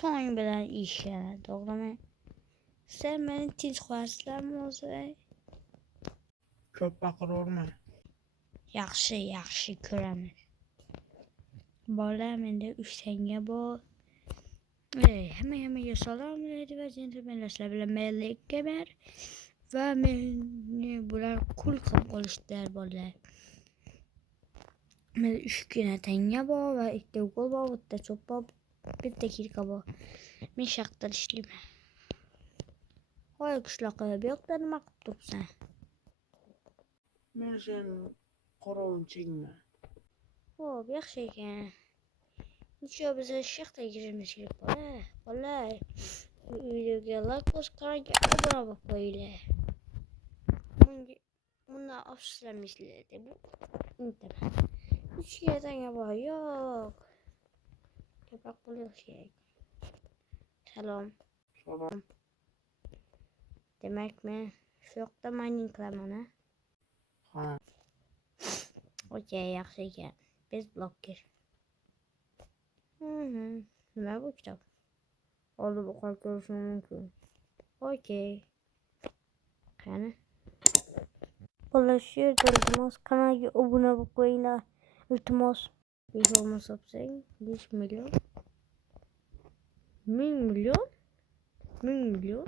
to'ng bilan ish yana, to'g'rimi? Sen meni tinch qo'yasizlarmi o'zi? Ko'p baqiraverma. Yaxshi ko'ramiz. Bola, menda 3 tanga bor. Hammaga salom lady va gentlemenlar, sizlar bilan Melikemer va meni bular qul qilib olishdilar bolalar. Menda 3 tanga bor va 2 gol bor, bitta cho'p bor, bitta kirka bor. Men shaqtar ishlayman. Voy qishloqqa bu yoqda nima qilib turibsan? Men sen qorovulchingman. Xo'p, yaxshi ekan. Nechun biz shaqta girishimiz kerak bola. Videoga like bosib, kanalga obuna bo'lib qo'yinglar. Bundan afsuslamaysizlar deb unutaman. 3 tanga bor, yo'q. Ko'proq bo'lishi kerak. Salom. Demak, men shu yoqda mining qilaman, ha? Ha. Okey, yaxshi ekan. Biz blokker. Nima bu kitob? Olib o'qib ko'rishim mumkin. Okey. Qani? Xo'sh, iltimos kanalga obuna bo'lib qo'yinglar. Iltimos. Biz olmasa 5 million. 1000 million? 1000 million?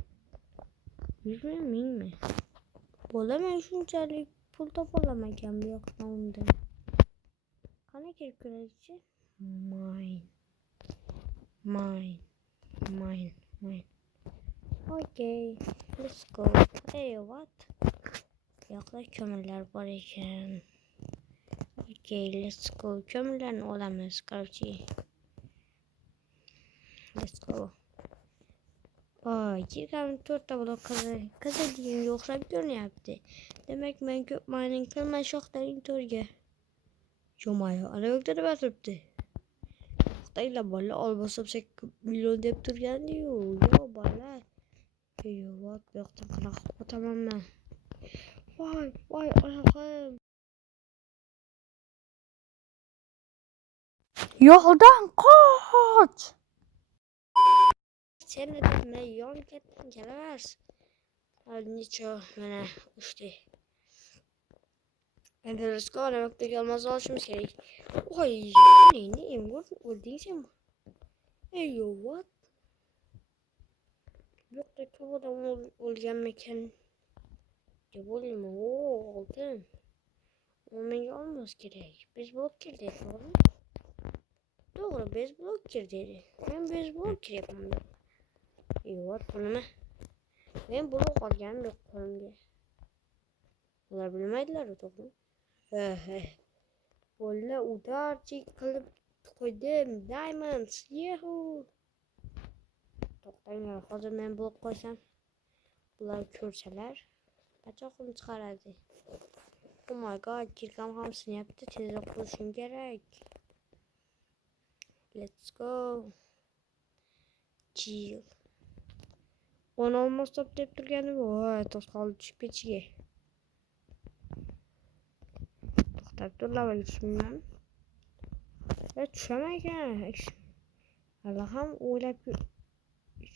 100 mingmi? Bo'laman shunchalik pul topolamagan bu yoqdan undan. Qani kirib ko'raychi? Mine. Okay, let's go. Hey, what? Yoqda ko'mirlar bor ekan. Okay, let's go. Ko'mirlarni olamiz, короче. Let's go. Kirkam 4 ta blok qizilga o'xshab ko'rinyapti. Demak, men ko'p mining qilmay shoxtaning to'rga. Yo'mayo, ana yoqda nima turibdi? To'xtanglar bola, olmasa 8 million deb turgandi-yu. Yo bola. Yo, bu yoqdan qanaqa o'tamanman? Voy, oyog'im. Yo'ldan qoch! Sen nima yon ketding, kalamas? Necha mana ushdi. Endi riskona yoqdagi olmos olishimiz kerak. Voy, nima o'lding sen? Hey, yo, what? Yo'qda ko'p odam o'lganmikan? Deb o'ylayman. Oltin. Menga olmos kerak. Biz blokker dedi, to'g'rimi? To'g'ri, biz blokker dedi. Men biz blokker yapamam. Yo'q, bu nima? Men buni qolganim yo'q qo'limga. Ular bilmaydilar, to'g'rimi? Bola udarchik qilib qo'ydim. Diamonds. Yahoo! To'xtanglar, hozir men blok qo'ysam, ular ko'rsalar, pachoqim chiqaradi. Oh my god, kirkam ham sinyapti, tezroq bo'lishim kerak. Let's go. Chill. Onu olmaz top deb turgani bu. To'sqol tushib ketishiga. To'xtab tur, lavaga tushmayman. Tushaman ekan. Hali ham o'ylab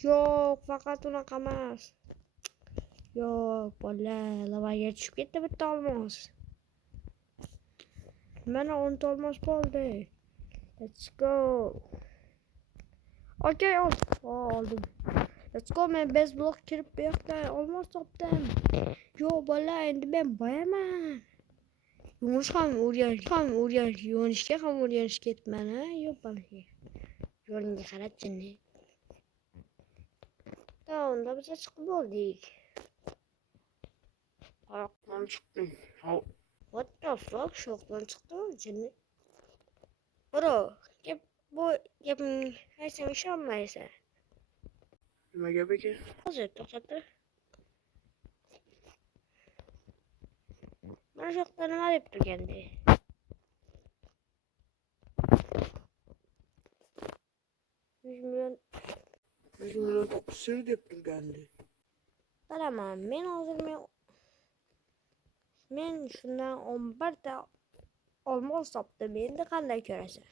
yo'q, faqat unaqa emas. Yo'q, bola, lavaga tushib ketdi bitta olmos. Mana 10 ta olmos bo'ldi. Let's go. Okay, oldim. Let's go, men bez blok kirib bu yoqda olmos topdim. Yo'q, bola, endi men boyaman. Yuvishga ham o'rganish ketman, ha? Yo'q, balki. Yo'lingga qarab jinni. Unda biz chiqib bo'ldik. Oyoqdan chiqding. What the fuck? Shoxdan chiqdim jinni. Bro, bu gapning aytsam ishonmaysan. Nima gap ekan? Hozir to'xtab tur. Mana shu yoqda nima deb turgandi? 100 million topishsin deb turgandi. Qaraman, men shundan 11 ta olmos topdim. Endi qanday ko'rasan?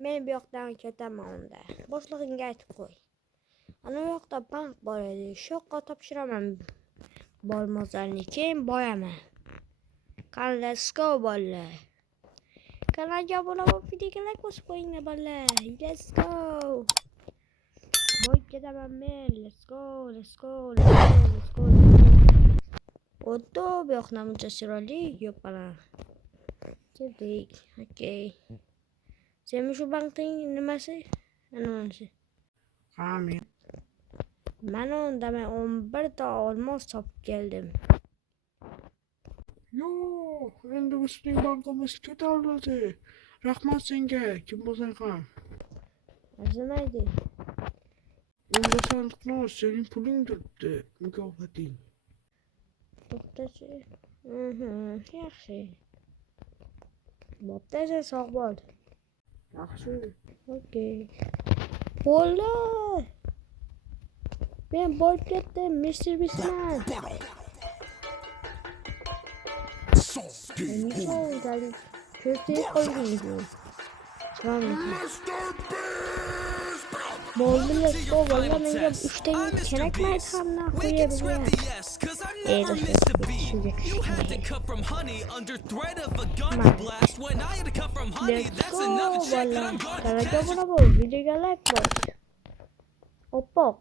Men bu yoqdan ketaman unda. Boshlig'ingga aytib qo'y. Ana u yoqda bank bor edi. Shu yoqqa topshiraman bolmozlarni. Keyin boyaman. Qani, let's go bolalar. Kanalga obuna bo'lib videoga like bosib qo'yinglar bolalar. Let's go. Boy ketaman men. Let's go, let's go, let's go, let's go. O'tdi bu yoqdan buncha chiroyli yo'q bana. Keldik. Okey. Sen shu bankning nimasi? Anonsi. Ha men. Mana unda men 11 ta olmos topib keldim. Yo'q, endi bizning bankimiz ko'tarildi. Rahmat senga, kim bo'lsang ham. Arzimaydi. Unda sandiqni och, sening puling turibdi, mukofoting. To'xtachi. Yaxshi. Bo'pti, sen sog' bo'l. Yaxshi. Okey. Bo'ldi. Men boyib ketdim, Mr. Bisman. Nima oldi? Ko'zda qoldingmi? Tamam. Bo'ldi, let's go. Valla menga 3 ta kerakmaydi hamma qo'yabilir. You had to cut from honey under threat of a gun blast when I had to cut from honey. That's another check that I'm gonna Kanalga obuna bo'l, videoga like bos. Oppoq.